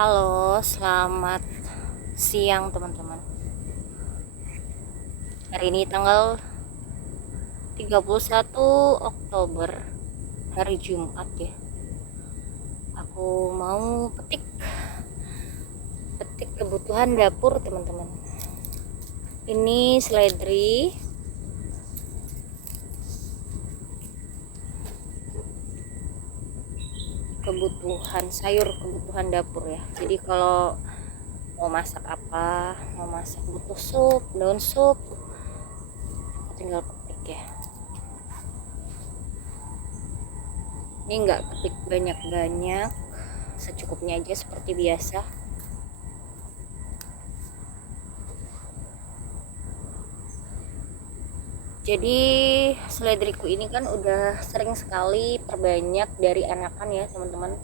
Halo, selamat siang teman-teman. Hari ini tanggal 31 Oktober, hari Jumat ya. Aku mau petik kebutuhan dapur teman-teman. Ini seledri. Kebutuhan sayur, kebutuhan dapur ya. Jadi kalau mau masak apa, mau masak butuh sup, daun sup, tinggal petik ya. Ini enggak petik banyak-banyak, secukupnya aja seperti biasa. Jadi seledriku ini kan udah sering sekali perbanyak dari anakan ya teman-teman.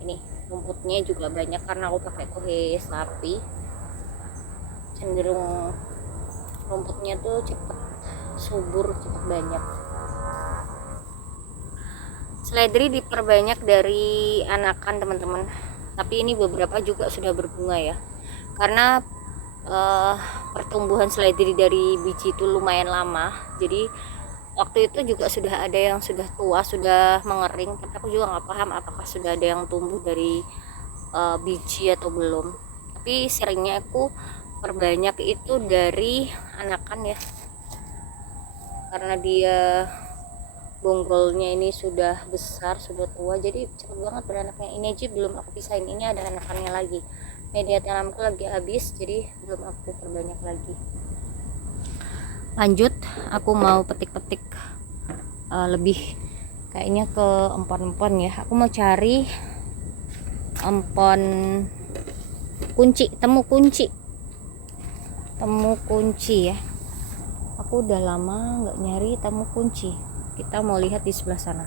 Ini rumputnya juga banyak karena aku pakai kohe sapi. Cenderung rumputnya tuh cepet subur, cepet banyak. Seledri diperbanyak dari anakan teman-teman. Tapi ini beberapa juga sudah berbunga ya. Karena pertumbuhan seledri dari biji itu lumayan lama, jadi waktu itu juga sudah ada yang sudah tua, sudah mengering, tapi aku juga nggak paham apakah sudah ada yang tumbuh dari biji atau belum. Tapi seringnya aku perbanyak itu dari anakan ya, karena dia bonggolnya ini sudah besar, sudah tua, jadi cepet banget beranaknya. Ini aja belum aku pisahin, ini ada anakannya lagi. Media tanamku lagi habis, jadi belum aku perbanyak lagi. Lanjut, aku mau petik-petik lebih kayaknya ke empon-empon ya. Aku mau cari empon kunci, temu kunci ya. Aku udah lama nggak nyari temu kunci. Kita mau lihat di sebelah sana.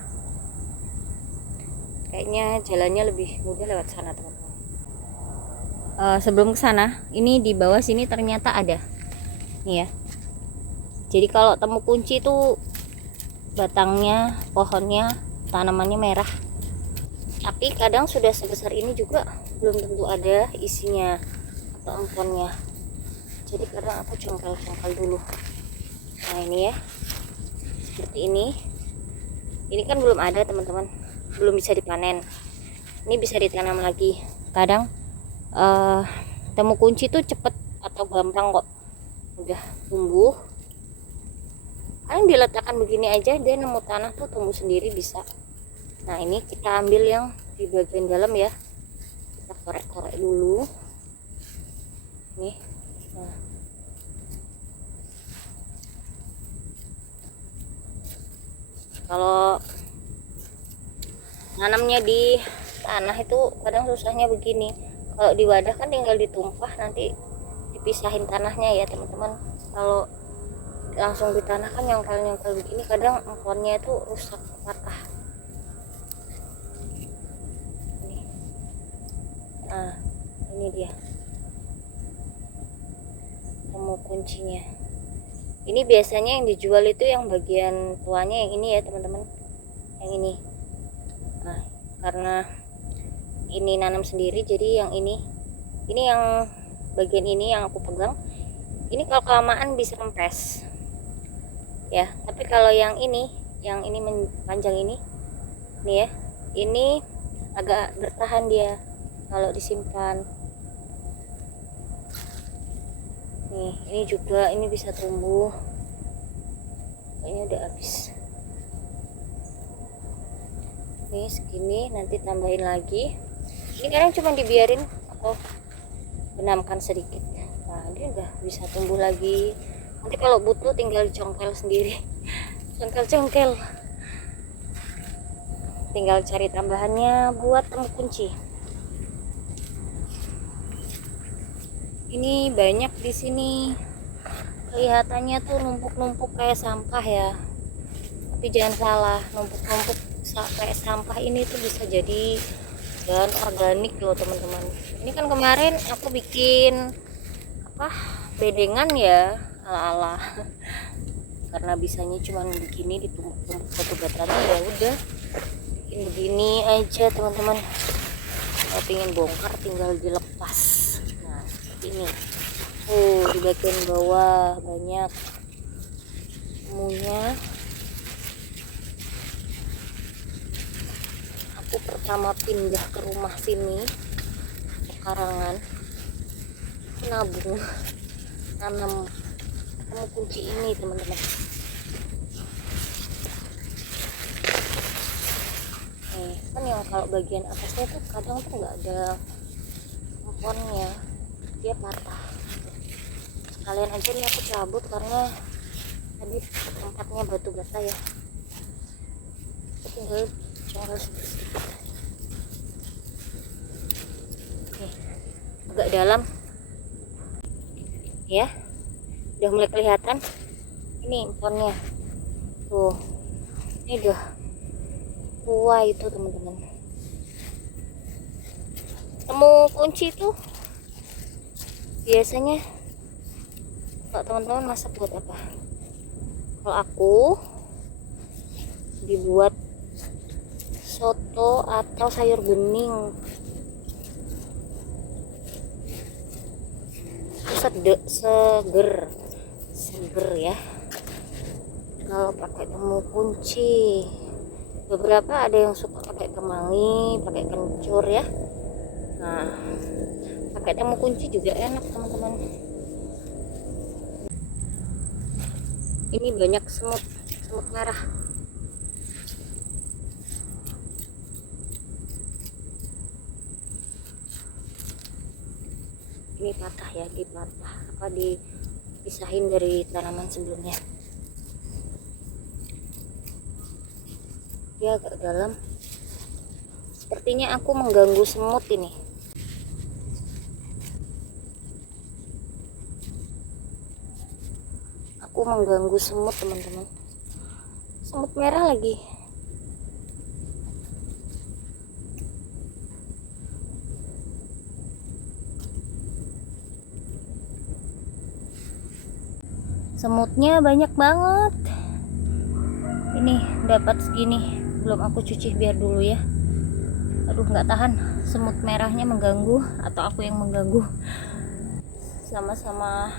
Kayaknya jalannya lebih mudah lewat sana teman-teman. Sebelum ke sana, ini di bawah sini ternyata ada nih ya. Jadi kalau temu kunci itu batangnya, pohonnya, tanamannya merah, tapi kadang sudah sebesar ini juga belum tentu ada isinya atau emponnya. Jadi kadang aku congkel-congkel dulu. Nah ini ya, seperti ini kan belum ada teman-teman, belum bisa dipanen. Ini bisa ditanam lagi. Kadang temu kunci tuh cepet atau gampang kok, udah tumbuh. Kalian diletakkan begini aja, dia nemu tanah tuh tumbuh sendiri bisa. Nah ini kita ambil yang di bagian dalam ya, kita korek-korek dulu nih. Nah, kalau nanamnya di tanah itu kadang susahnya begini. Kalau di wadah kan tinggal ditumpah, nanti dipisahin tanahnya ya teman-teman. Kalau langsung di tanah kan nyongkel-nyongkel begini, kadang emponnya itu rusak, patah. Nah ini dia temu kuncinya. Ini biasanya yang dijual itu yang bagian tuanya yang ini ya teman-teman, yang ini. Nah karena ini nanam sendiri, jadi yang ini yang bagian ini yang aku pegang, ini kalau kelamaan bisa kempes ya. Tapi kalau yang ini panjang ini nih ya, ini agak bertahan dia kalau disimpan. Nih ini juga, ini bisa tumbuh. Kayaknya udah habis. Nih segini, nanti tambahin lagi. Ini kadang cuma dibiarin atau benamkan sedikit. Nah dia udah bisa tumbuh lagi. Nanti kalau butuh tinggal dicongkel sendiri. Congkel-congkel. Tinggal cari tambahannya buat temu kunci. Ini banyak di sini. Kelihatannya tuh numpuk-numpuk kayak sampah ya. Tapi jangan salah, numpuk-numpuk kayak sampah ini tuh bisa jadi bahan organik loh teman-teman. Ini kan kemarin aku bikin bedengan ya ala-ala, karena bisanya cuma begini, ditumpuk-tumpuk batu batanya, ya udah bikin begini aja teman-teman. Kalau pengen bongkar tinggal dilepas. Nah seperti ini. Oh, di bagian bawah banyak temunya. Aku pertama pindah ke rumah sini pekarangan, aku nabung nanam temu kunci ini teman-teman. Nih kan yang kalau bagian atasnya tuh kadang tuh nggak ada emponnya, dia patah. Sekalian aja nih aku cabut karena tadi tempatnya batu bata ya. Aku tinggal congkel sedikit. Nih agak dalam ya, udah mulai kelihatan ini emponnya tuh. Ini udah tua itu teman-teman. Temu kunci tuh biasanya kalau teman-teman masak buat apa? Kalau aku dibuat soto atau sayur bening. Seger ya kalau pakai temu kunci. Beberapa ada yang suka pakai kemangi, pakai kencur ya. Nah pakai temu kunci juga enak teman-teman. Ini banyak semut merah. Ini patah ya, dipisahin dari tanaman sebelumnya. Dia agak dalam. Sepertinya aku mengganggu semut ini. Aku mengganggu semut teman-teman. Semut merah lagi. Semutnya banyak banget. Ini dapat segini, belum aku cuci, biar dulu ya. Aduh nggak tahan, semut merahnya mengganggu atau aku yang mengganggu. Sama-sama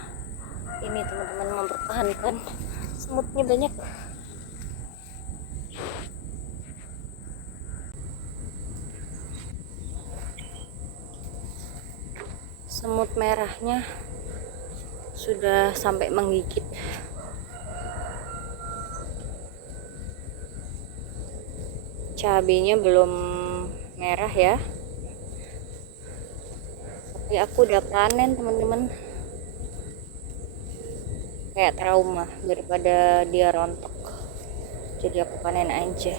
ini teman-teman mempertahankan. Semutnya banyak. Semut merahnya sudah sampai menggigit. Cabenya belum merah ya, tapi aku udah panen teman-teman. Kayak trauma daripada dia rontok, jadi aku panen aja.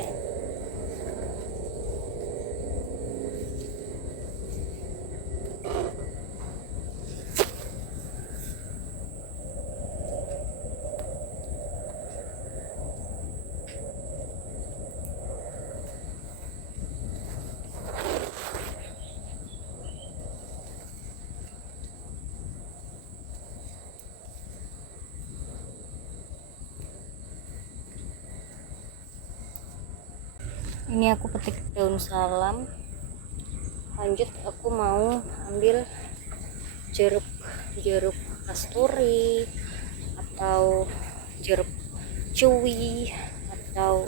Ini aku petik daun salam. Lanjut aku mau ambil jeruk kasturi atau jeruk cuwi, atau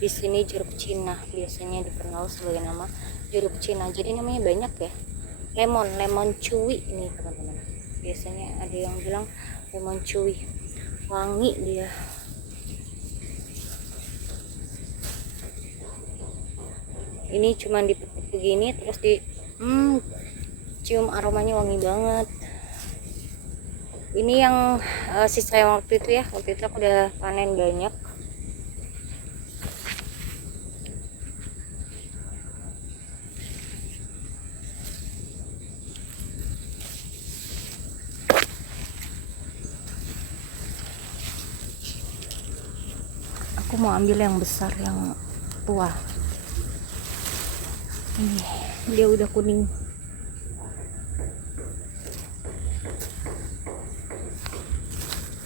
di sini jeruk Cina, biasanya dikenal sebagai nama jeruk Cina. Jadi namanya banyak ya. Lemon cuwi ini teman-teman. Biasanya ada yang bilang lemon cuwi, wangi dia. Ini cuman dipetik begini terus cium aromanya wangi banget. Ini yang sisa yang waktu itu ya, waktu itu aku udah panen banyak. Aku mau ambil yang besar, yang tua. Ini dia udah kuning.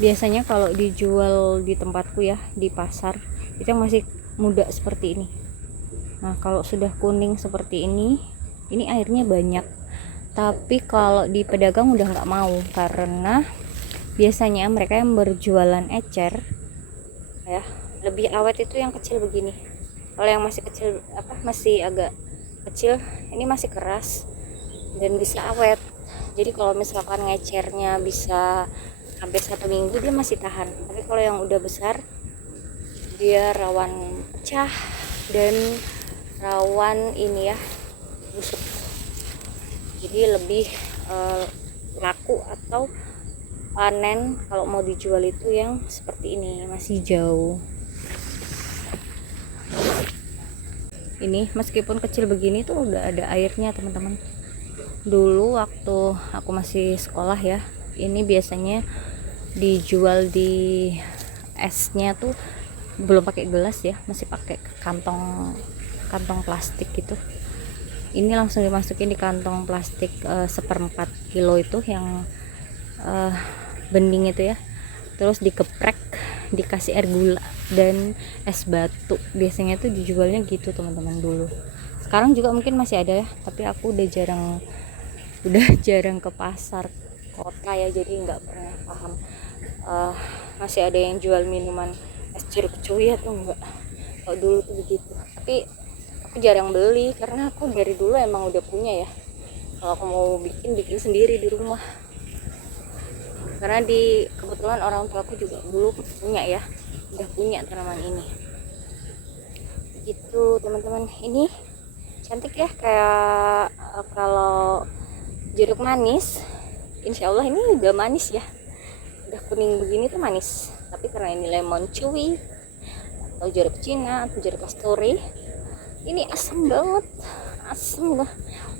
Biasanya kalau dijual di tempatku ya, di pasar, itu masih muda seperti ini. Nah kalau sudah kuning seperti ini, ini airnya banyak. Tapi kalau di pedagang udah nggak mau, karena biasanya mereka yang berjualan ecer ya lebih awet itu yang kecil begini. Kalau yang masih kecil masih agak kecil, ini masih keras dan bisa awet. Jadi kalau misalkan ngecernya bisa hampir 1 minggu dia masih tahan. Tapi kalau yang udah besar dia rawan pecah dan rawan ini ya busuk. Jadi lebih laku atau panen kalau mau dijual itu yang seperti ini, masih jauh. Ini meskipun kecil begini tuh udah ada airnya teman-teman. Dulu waktu aku masih sekolah ya, ini biasanya dijual di esnya tuh belum pakai gelas ya, masih pakai kantong plastik gitu. Ini langsung dimasukin di kantong plastik 1/4 kilo itu yang bening itu ya, terus dikeprek, dikasih air gula dan es batu. Biasanya tuh dijualnya gitu teman-teman dulu. Sekarang juga mungkin masih ada ya, tapi aku udah jarang ke pasar kota ya, jadi nggak pernah paham masih ada yang jual minuman es jeruk cuy atau enggak. Kalau dulu tuh begitu, tapi aku jarang beli karena aku dari dulu emang udah punya ya. Kalau aku mau bikin sendiri di rumah, karena kebetulan orang tua aku juga dulu punya ya, udah punya tanaman ini gitu teman-teman. Ini cantik ya, kayak kalau jeruk manis. Insya Allah ini udah manis ya, udah kuning begini tuh manis. Tapi karena ini lemon chewy atau jeruk Cina atau jeruk kasturi, ini asam banget, asam lah,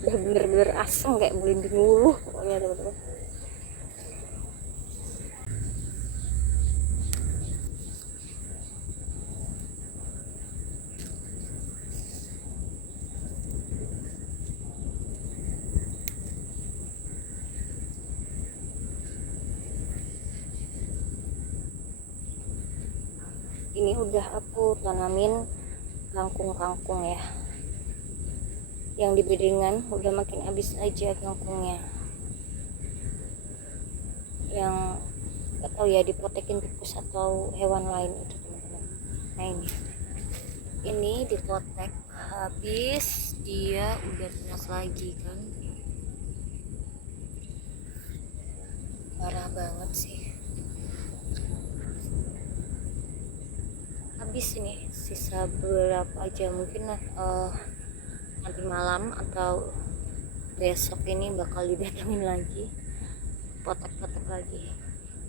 udah bener-bener asam kayak belimbing ulu pokoknya teman-teman. Ini udah aku tanamin kangkung ya, yang di bedengan udah makin habis aja kangkungnya, yang gak tahu ya dipotekin tikus atau hewan lain itu teman-teman. Nah ini dipotek habis, dia udah tunas lagi kan, parah banget sih. Habis ini sisa berapa aja, mungkin nanti malam atau besok ini bakal didatengin lagi, potek-potek lagi.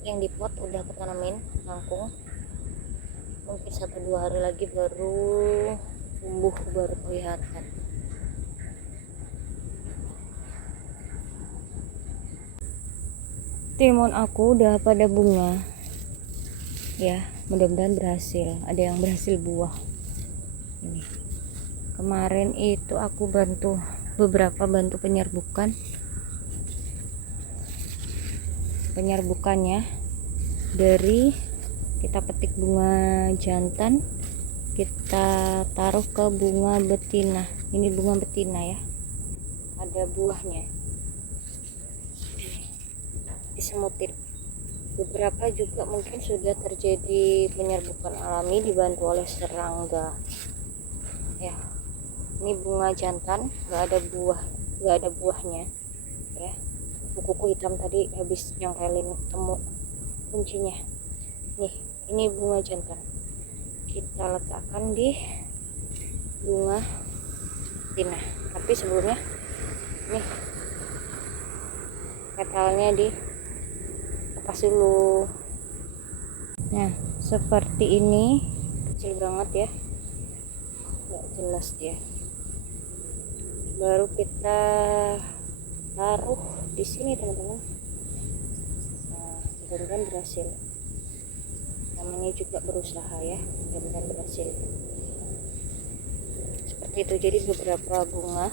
Yang di pot udah aku tanamin kangkung, mungkin 1-2 hari lagi baru tumbuh, baru kelihatan. Timun aku udah pada bunga ya, mudah-mudahan berhasil, ada yang berhasil buah. Ini kemarin itu aku bantu penyerbukannya dari kita petik bunga jantan, kita taruh ke bunga betina. Ini bunga betina ya, ada buahnya, disemutin. Beberapa juga mungkin sudah terjadi penyerbukan alami dibantu oleh serangga ya. Ini bunga jantan, nggak ada buahnya ya. Kuku hitam tadi habis nyongkelin temu kuncinya. Ini bunga jantan, kita letakkan di bunga betina. Tapi sebelumnya nih petalnya dilepas dulu. Nah seperti ini, kecil banget ya, nggak jelas dia. Baru kita taruh di sini teman-teman. Nah mudah-mudahan berhasil, namanya juga berusaha ya, mudah-mudahan berhasil. Seperti itu. Jadi beberapa bunga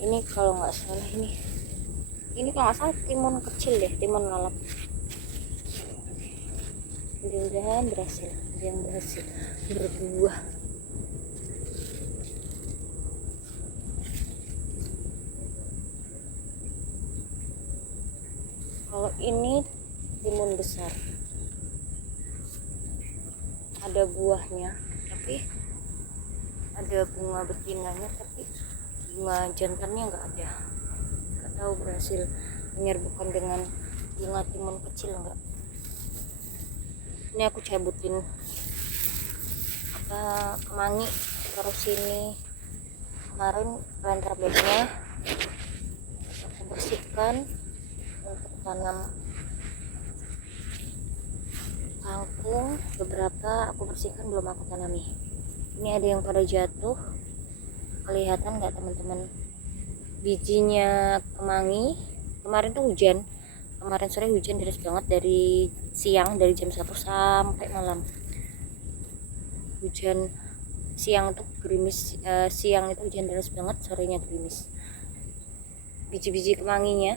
ini, kalau nggak salah ini kalau nggak salah timun kecil deh, timun lalap. Mudah-mudahan berhasil, yang berhasil berbuah. Kalau ini timun besar, ada buahnya, tapi ada bunga betinanya, tapi bunga jantannya nggak ada. Nggak tahu berhasil menyerbukan dengan bunga timun kecil nggak. Ini aku cabutin kemangi, terus ini kemarin planter bednya aku bersihkan untuk tanam kangkung. Beberapa aku bersihkan, belum aku tanami. Ini ada yang pada jatuh, kelihatan nggak teman-teman? Bijinya kemangi kemarin tuh hujan, kemarin sore hujan deras banget, dari siang, dari jam 1 sampai malam hujan. Siang tuh gerimis, siang itu hujan deras banget, sorenya gerimis. Biji-biji kemanginya,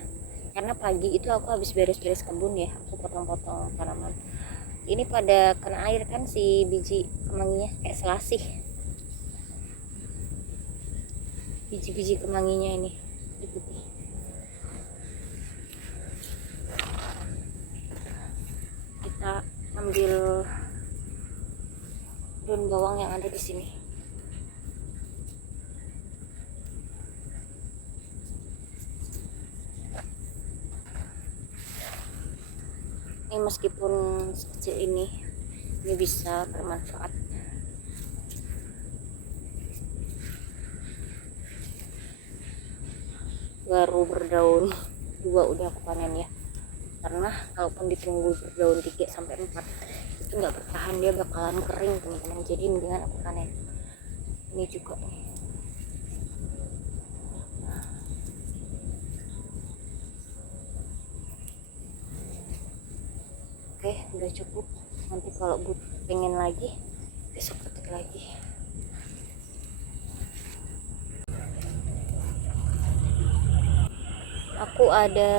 karena pagi itu aku habis beres-beres kebun ya, aku potong-potong tanaman. Ini pada kena air kan si biji kemanginya, kayak selasih. Biji-biji kemanginya ini putih. Kita ambil daun bawang yang ada di sini. Ini meskipun sekecil ini bisa bermanfaat. Baru berdaun 2 udah aku panen ya, karena kalaupun ditunggu berdaun 3 sampai 4 itu nggak bertahan, dia bakalan kering teman-teman. Jadi mendingan aku panen. Ini juga nih. Oke, udah cukup. Nanti kalau pengen lagi, besok petik lagi. Aku ada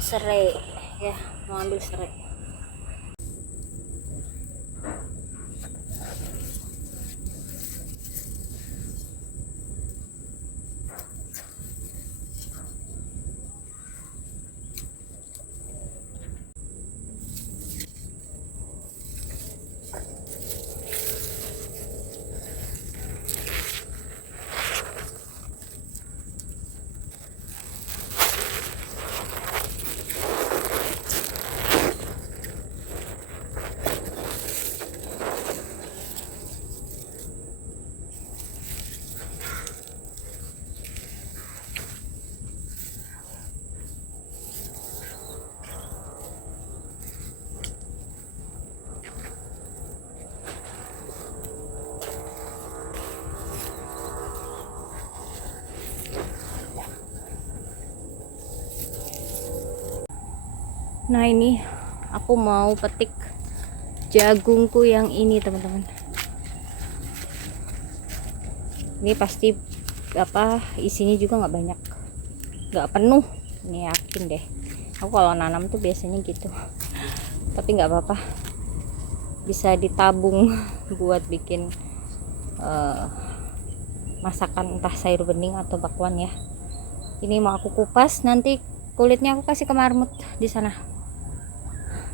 serai ya, mau ambil serai. Nah ini aku mau petik jagungku yang ini teman-teman. Ini pasti isinya juga nggak banyak, nggak penuh, ini yakin deh. Aku kalau nanam tuh biasanya gitu, tapi nggak apa-apa, bisa ditabung buat bikin masakan, entah sayur bening atau bakwan ya. Ini mau aku kupas, nanti kulitnya aku kasih ke marmut di sana,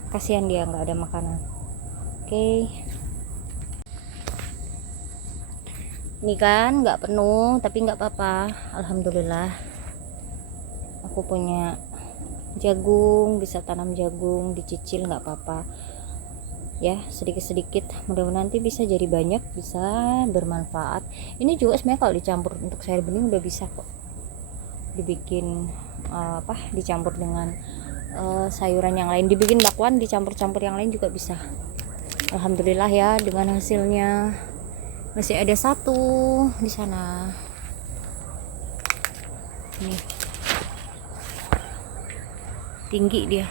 kasihan dia nggak ada makanan. Oke. Ini kan nggak penuh, tapi nggak apa-apa, alhamdulillah aku punya jagung, bisa tanam jagung, dicicil nggak apa-apa ya, sedikit-sedikit. Mudah-mudahan nanti bisa jadi banyak, bisa bermanfaat. Ini juga sebenarnya kalau dicampur untuk sayur bening udah bisa kok dibikin dicampur dengan sayuran yang lain, dibikin bakwan, dicampur-campur yang lain juga bisa. Alhamdulillah ya, dengan hasilnya. Masih ada satu di sana nih, tinggi dia.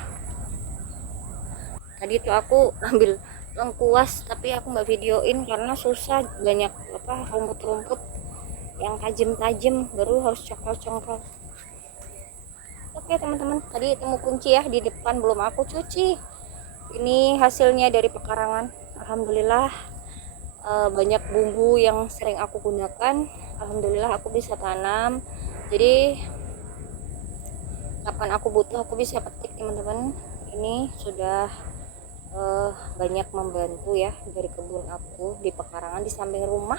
Tadi tuh aku ambil lengkuas, tapi aku nggak videoin karena susah, banyak rumput-rumput yang tajam-tajam, baru harus congkel-congkel. Oke teman-teman, tadi temu kunci ya di depan, belum aku cuci. Ini hasilnya dari pekarangan, alhamdulillah. Banyak bumbu yang sering aku gunakan, alhamdulillah aku bisa tanam. Jadi kapan aku butuh aku bisa petik teman-teman. Ini sudah banyak membantu ya dari kebun aku di pekarangan di samping rumah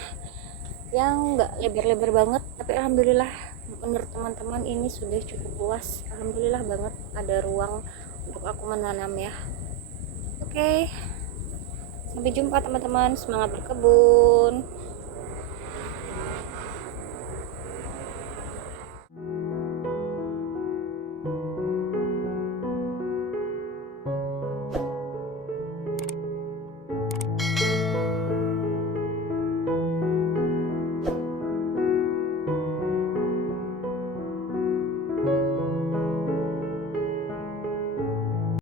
yang nggak lebar-lebar banget, tapi alhamdulillah menurut teman-teman ini sudah cukup luas. Alhamdulillah banget ada ruang untuk aku menanam ya. Oke, sampai jumpa teman-teman, semangat berkebun.